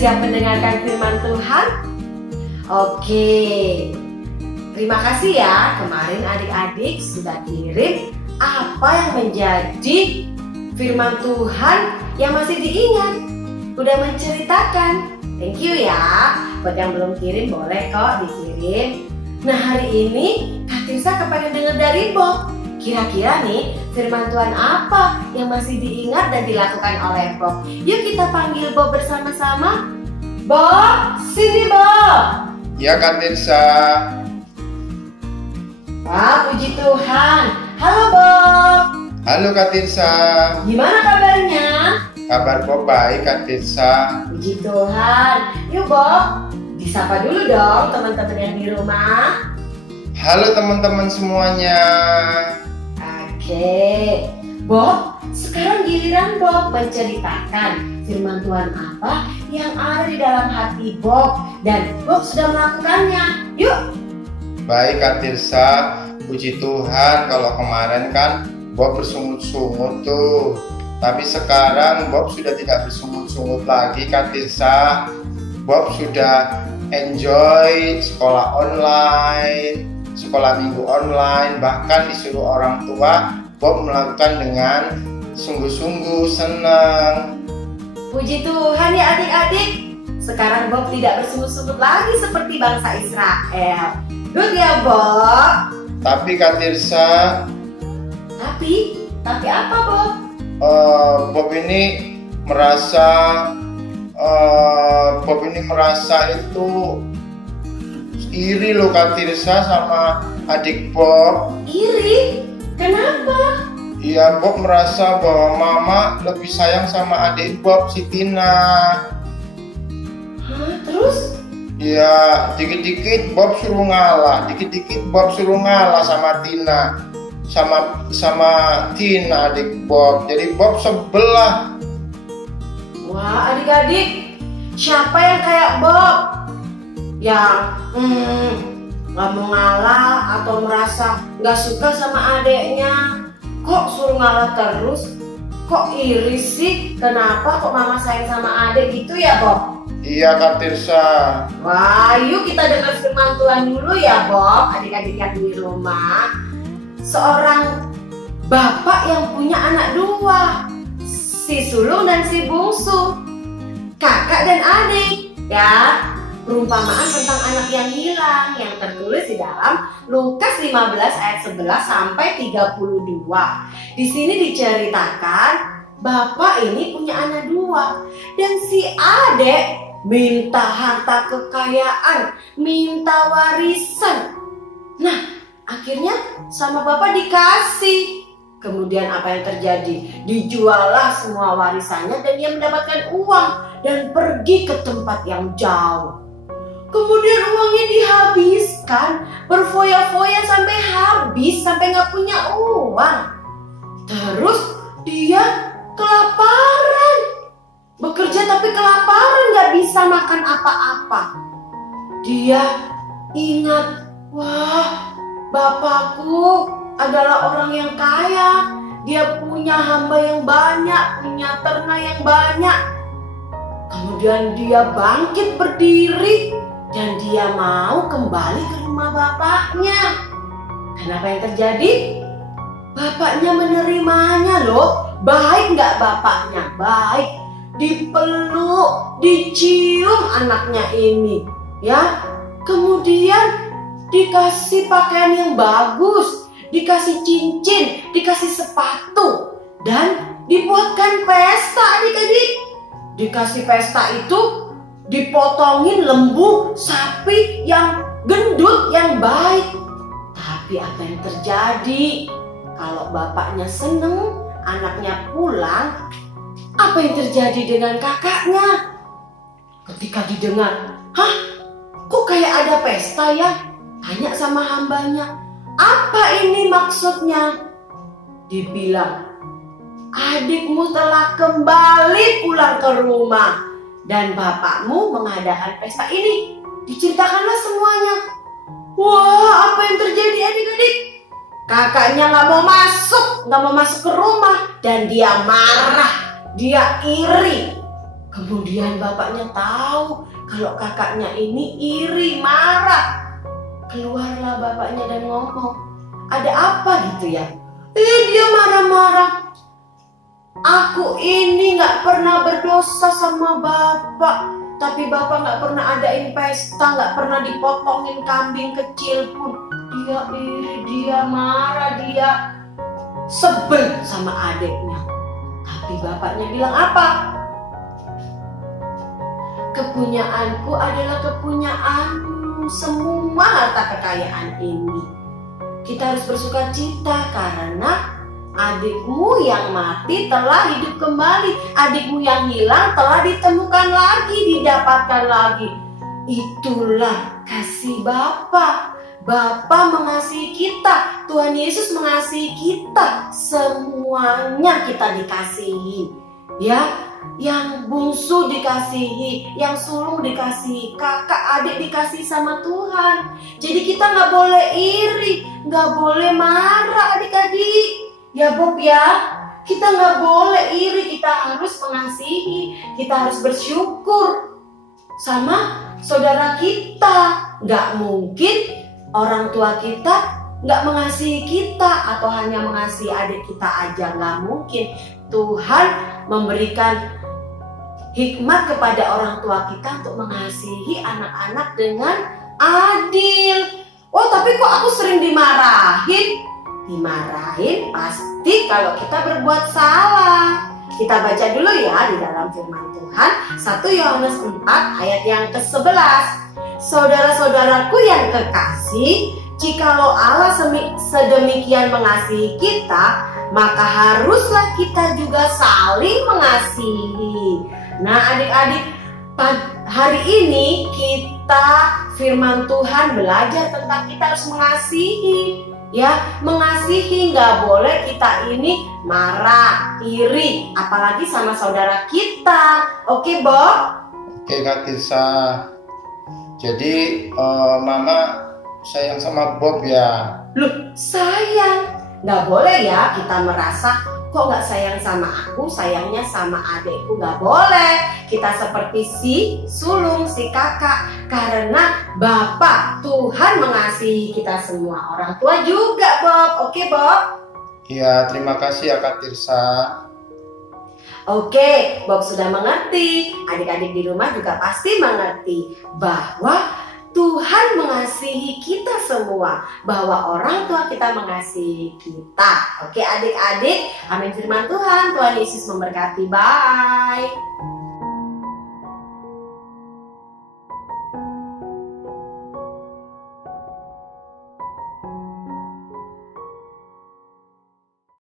siap mendengarkan firman Tuhan? Oke, terima kasih ya. Kemarin adik-adik sudah kirim apa yang menjadi firman Tuhan yang masih diingat. Udah menceritakan. Thank you ya. Buat yang belum kirim boleh kok dikirim. Nah, hari ini Kak Tirsa kepengen denger dari Bob. Kira-kira nih firman Tuhan apa yang masih diingat dan dilakukan oleh Bob? Yuk kita panggil Bob bersama-sama. Bob, sini Bob. Ya Kak Tirsa. Wah, puji Tuhan. Halo Bob. Halo Kak Tirsa. Gimana kabarnya? Kabar Bob baik Kak Tirsa. Puji Tuhan. Yuk Bob, disapa dulu dong teman-teman yang di rumah. Halo teman-teman semuanya. Oke, Bob, sekarang giliran Bob menceritakan firman Tuhan apa yang ada di dalam hati Bob dan Bob sudah melakukannya. Yuk. Baik Kak Tirsa, puji Tuhan kalau kemarin kan Bob bersungut-sungut tuh. Tapi sekarang Bob sudah tidak bersungut-sungut lagi Kak Tirsa. Bob sudah enjoy sekolah online, sekolah minggu online, bahkan disuruh orang tua Bob melakukan dengan sungguh-sungguh senang. Puji Tuhan ya adik-adik. Sekarang Bob tidak bersungut-sungut lagi seperti bangsa Israel. Good ya Bob. Tapi Kak Tirsa, Tapi apa Bob? Bob ini merasa itu iri loh Kak Tirsa sama adik Bob. Iri? Kenapa? Iya, Bob merasa bahwa mama lebih sayang sama adik Bob, si Tina. Hah, terus? Iya, dikit-dikit Bob suruh ngalah, sama Tina. Sama Tina adik Bob. Jadi Bob sebelah. Wah, adik-adik, siapa yang kayak Bob? Yang gak mau ngalah atau merasa gak suka sama adeknya? Kok suruh ngalah terus? Kok iri sih? Kenapa kok mama sayang sama adek gitu ya Bob? Iya Kak Tirsa. Wah, yuk kita dengar firman Tuhan dulu ya Bob, adik-adik yang di rumah. Seorang bapak yang punya anak dua, si sulung dan si bungsu, kakak dan adik ya. Perumpamaan tentang anak yang hilang yang tertulis di dalam Lukas 15 ayat 11 sampai 32. Di sini diceritakan bapak ini punya anak dua dan si adik minta harta kekayaan, minta warisan. Nah, akhirnya sama bapak dikasih. Kemudian apa yang terjadi? Dijuallah semua warisannya dan dia mendapatkan uang dan pergi ke tempat yang jauh. Kemudian uangnya dihabiskan, berfoya-foya sampai habis, sampai nggak punya uang. Terus dia kelaparan, bekerja tapi kelaparan, nggak bisa makan apa-apa. Dia ingat, wah, bapakku adalah orang yang kaya. Dia punya hamba yang banyak, punya ternak yang banyak. Kemudian dia bangkit berdiri dan dia mau kembali ke rumah bapaknya. Kenapa yang terjadi? Bapaknya menerimanya loh. Baik nggak bapaknya? Baik. Dipeluk, dicium anaknya ini, ya. Kemudian dikasih pakaian yang bagus, dikasih cincin, dikasih sepatu, dan dibuatkan pesta adik-adik. Dikasih pesta itu dipotongin lembu sapi yang gendut yang baik. Tapi apa yang terjadi? Kalau bapaknya seneng, anaknya pulang, apa yang terjadi dengan kakaknya? Ketika didengar, hah? Kok kayak ada pesta ya? Tanya sama hambanya, apa ini maksudnya? Dibilang, adikmu telah kembali pulang ke rumah dan bapakmu mengadakan pesta ini. Diceritakanlah semuanya. Wah, apa yang terjadi adik-adik? Kakaknya nggak mau masuk ke rumah dan dia marah, dia iri. Kemudian bapaknya tahu kalau kakaknya ini iri, marah. Keluarlah bapaknya dan ngomong, ada apa gitu ya? Dia marah-marah. Aku ini gak pernah berdosa sama bapak, tapi bapak gak pernah adain pesta, gak pernah dipotongin kambing kecil pun. Dia iri, dia marah, dia sebel sama adiknya. Tapi bapaknya bilang apa? Kepunyaanku adalah kepunyaanmu, semua harta kekayaan ini. Kita harus bersuka cita karena adikmu yang mati telah hidup kembali. Adikmu yang hilang telah ditemukan lagi, didapatkan lagi. Itulah kasih Bapa. Bapa mengasihi kita, Tuhan Yesus mengasihi kita, semuanya kita dikasihi. Ya, yang bungsu dikasihi, yang sulung dikasihi, kakak adik dikasihi sama Tuhan. Jadi kita nggak boleh iri, nggak boleh marah adik-adik. Ya Bob ya, kita nggak boleh iri, kita harus mengasihi, kita harus bersyukur sama saudara kita. Nggak mungkin orang tua kita nggak mengasihi kita atau hanya mengasihi adik kita aja, nggak mungkin. Tuhan memberikan hikmat kepada orang tua kita untuk mengasihi anak-anak dengan adil. Oh, tapi kok aku sering dimarahin? Dimarahin pasti kalau kita berbuat salah. Kita baca dulu ya di dalam firman Tuhan 1 Yohanes 4 ayat yang ke-11. Saudara-saudaraku yang kekasih, jikalau Allah sedemikian mengasihi kita, maka haruslah kita juga saling mengasihi. Nah adik-adik, hari ini kita firman Tuhan belajar tentang kita harus mengasihi. Ya, mengasihi, nggak boleh kita ini marah, iri, apalagi sama saudara kita. Oke, Bob? Oke, Kak Tirsa. Jadi Mama sayang sama Bob ya? Loh, sayang. Nggak boleh ya kita merasa kok nggak sayang sama aku, sayangnya sama adekku. Nggak boleh. Kita seperti si sulung, si kakak. Karena Bapak Tuhan mengasihi kita semua. Orang tua juga, Bob. Oke, Bob? Iya, terima kasih ya Kak Tirsa. Oke, Bob sudah mengerti. Adik-adik di rumah juga pasti mengerti bahwa Tuhan mengasihi kita semua, bahwa orang tua kita mengasihi kita. Oke adik-adik, amin firman Tuhan. Tuhan Yesus memberkati. Bye.